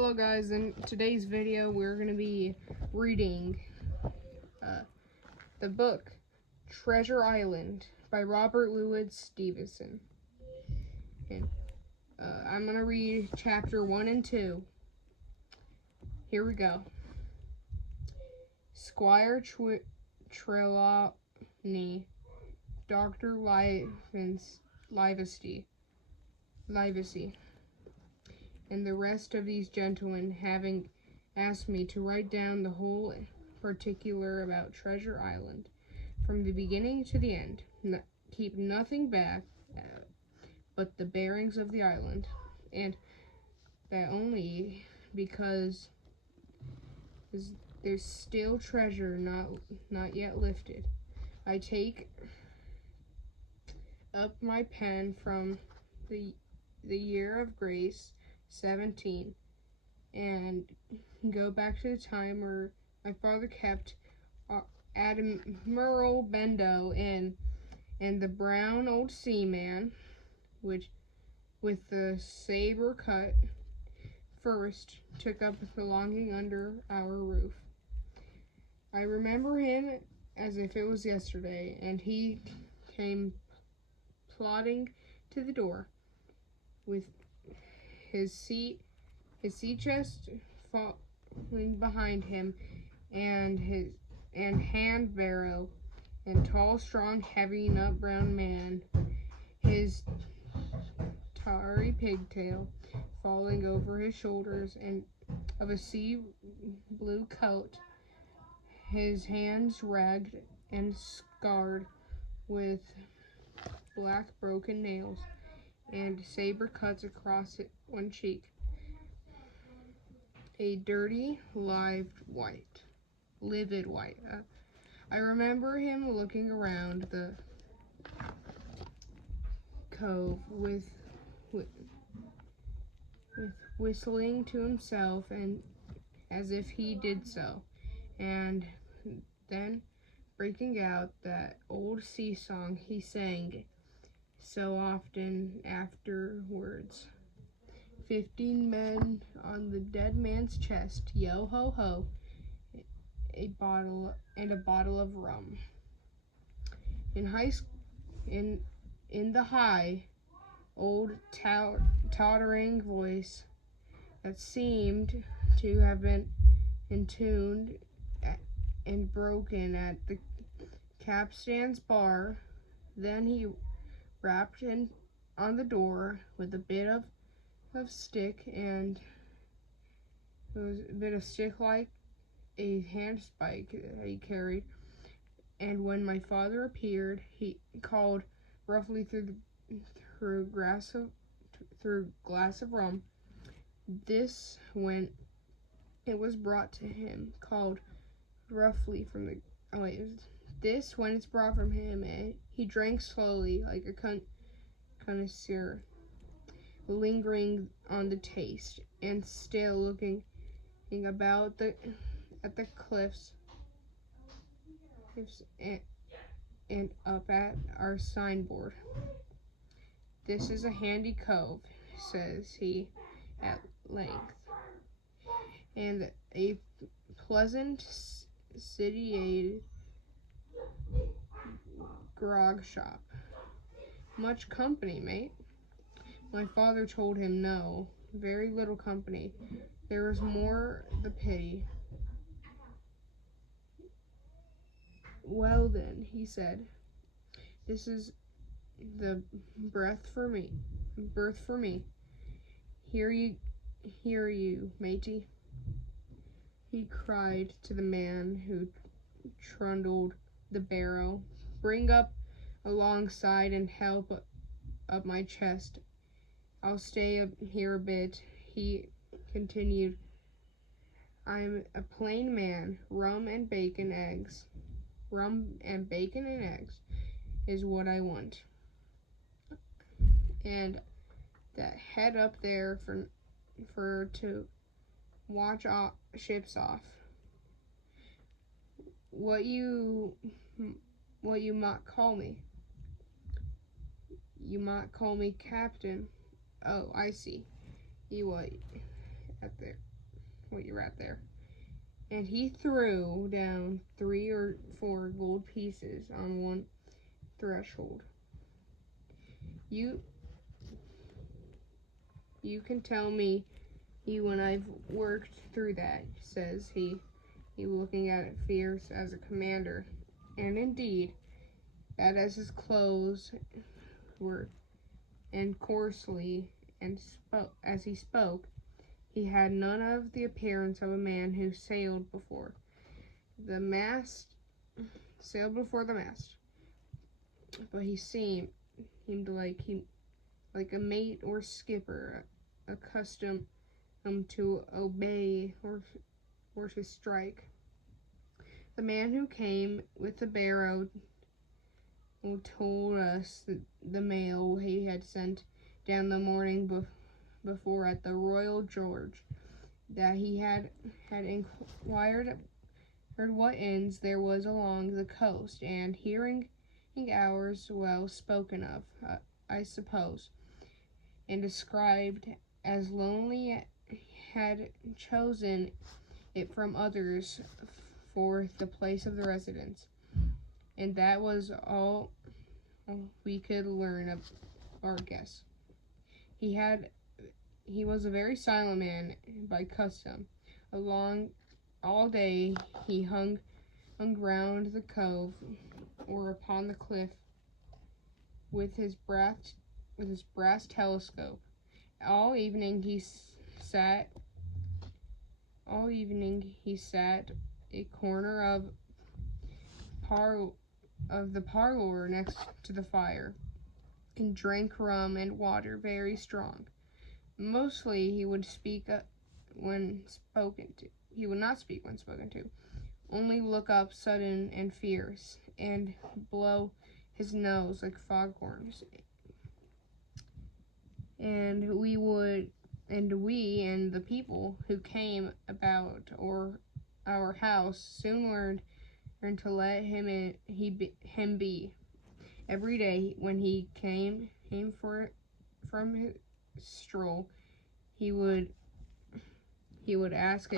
Hello guys, in today's video we're going to be reading the book Treasure Island by Robert Louis Stevenson. And I'm going to read chapter 1 and 2. Here we go. Squire Trelawney, Dr. Livesey, and the rest of these gentlemen having asked me to write down the whole particular about Treasure Island, from the beginning to the end, keep nothing back but the bearings of the island, and that only because there's still treasure not yet lifted. I take up my pen from the year of grace 17 and go back to the time where my father kept Admiral Benbow and the brown old seaman, which with the saber cut first took up the longing under our roof. I remember him as if it was yesterday, and he came plodding to the door with his sea chest falling behind him, and hand barrow, and tall, strong, heavy, nut brown man, his tarry pigtail falling over his shoulders, and of a sea blue coat, his hands ragged and scarred with black broken nails, and saber cuts across one cheek, a dirty, livid white. I remember him looking around the cove with whistling to himself, and as if he did so, and then breaking out that old sea song he sang so often afterwards. 15 men on the dead man's chest, yo ho ho, a bottle of rum. In the high, old tottering voice that seemed to have been entombed and broken at the capstan's bar. Then he rapped on the door with a bit of stick, and it was a bit of stick like a handspike that he carried. And when my father appeared, he called roughly through a glass of rum. This, when it was brought to him, called roughly from the this when it's brought from him, and he drank slowly like a connoisseur, lingering on the taste, and still looking about at the cliffs and up at our signboard. This is a handy cove, says he at length, and a pleasant situated grog shop. Much company, mate? My father told him no, very little company. There was more the pity. Well then, he said, this is the berth for me. Hear you, matey, he cried to the man who trundled the barrow. Bring up alongside and help up my chest. I'll stay up here a bit, he continued. I'm a plain man. Rum and bacon and eggs is what I want. And that head up there for to watch ships off. What you might call me? You might call me Captain. Oh, I see. You what? at there, what you're at there. And he threw down 3 or 4 gold pieces on one threshold. You can tell me when I've worked through that, says he looking at it fierce as a commander. And indeed, that as his clothes were and coarsely, and as he spoke, he had none of the appearance of a man who sailed before the mast, but he seemed like a mate or skipper, accustomed to obey or to strike. The man who came with the barrow told us that the mail he had sent down the morning before at the Royal George, that he had inquired what inns there was along the coast, and hearing ours well spoken of, I suppose, and described as lonely, had chosen it from others for the place of the residence. And that was all we could learn of our guest. He was a very silent man by custom. All day he hung round the cove or upon the cliff with his brass telescope. All evening he sat a corner of the parlor next to the fire, and drank rum and water very strong. Mostly he would speak when spoken to. He would not speak when spoken to, only look up sudden and fierce, and blow his nose like foghorns. And we and the people who came about our house soon learned to let him be. Every day when he came from his stroll, he would ask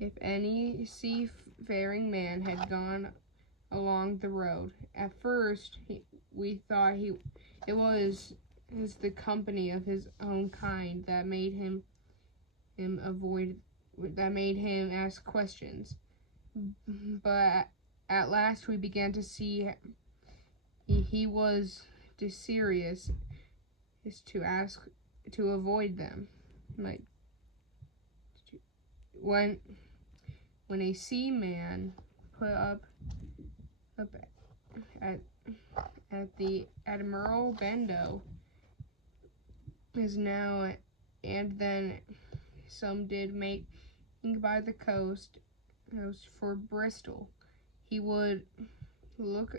if any seafaring man had gone along the road. At first, we thought it was the company of his own kind that made him ask questions. But at last we began to see he was desirous to avoid them. Like when a seaman put up at the Admiral Benbow is now, and then some did make by the coast for Bristol. He would look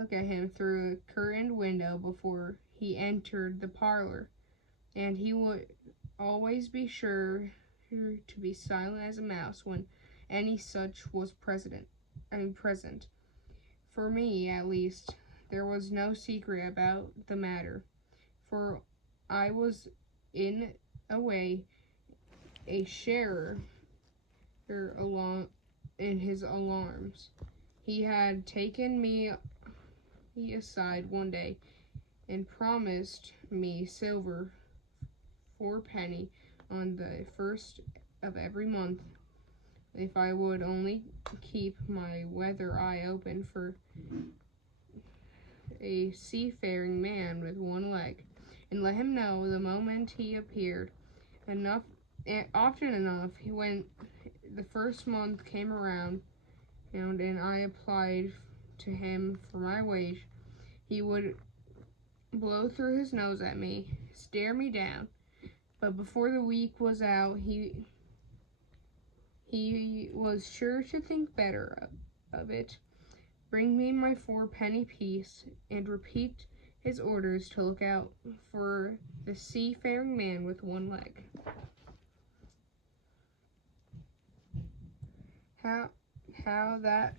at him through a curtained window before he entered the parlor, and he would always be sure to be silent as a mouse when any such was present. For me, at least, there was no secret about the matter, for I was in a way a sharer along in his alarms. He had taken me aside one day and promised me silver 4 penny on the first of every month if I would only keep my weather eye open for a seafaring man with one leg, and let him know the moment he appeared. Often enough, when the first month came around, and I applied to him for my wage, he would blow through his nose at me, stare me down. But before the week was out, he was sure to think better of it, bring me my 4 penny piece, and repeat his orders to look out for the seafaring man with one leg. How that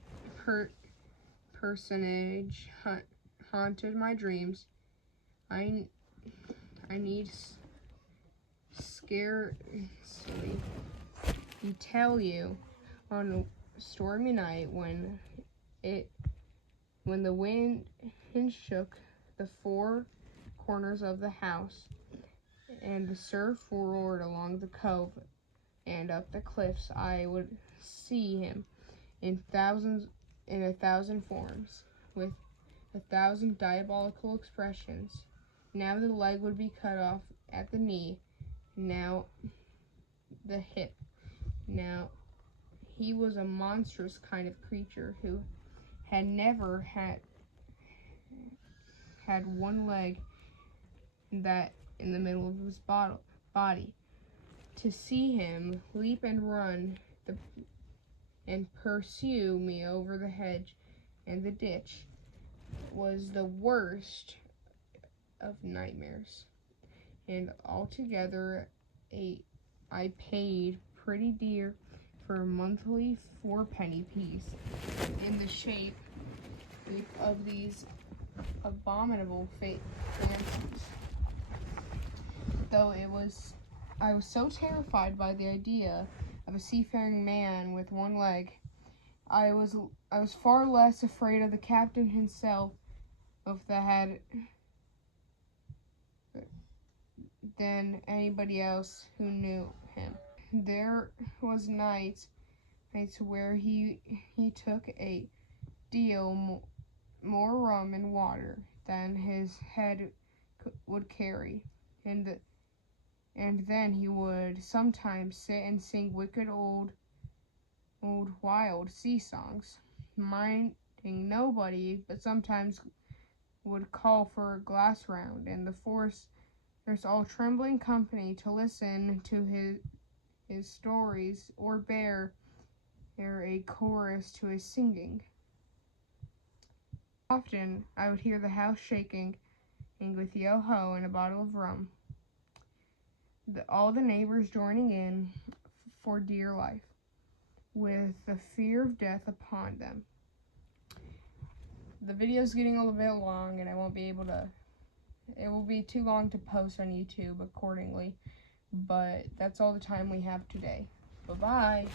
personage haunted my dreams, I need scarcely tell you on a stormy night when the wind shook the four corners of the house, and the surf roared along the cove and up the cliffs, I would see him in a thousand forms, with 1,000 diabolical expressions. Now the leg would be cut off at the knee, now the hip. Now he was a monstrous kind of creature who had never had one leg that in the middle of his body. To see him leap and run and pursue me over the hedge and the ditch was the worst of nightmares. And altogether, I paid pretty dear for a monthly 4-penny piece in the shape of these abominable phantoms. Though I was so terrified by the idea of a seafaring man with one leg, I was far less afraid of the captain himself than anybody else who knew him. There was nights where he took a deal more rum and water than his head would carry, and then he would sometimes sit and sing wicked old wild sea songs, minding nobody, but sometimes would call for a glass round, and the foresters all trembling company to listen to his stories or bear a chorus to his singing. Often I would hear the house shaking with yo-ho and a bottle of rum, all the neighbors joining in for dear life, with the fear of death upon them. The video's getting a little bit long, and it will be too long to post on YouTube accordingly, but that's all the time we have today. Bye-bye.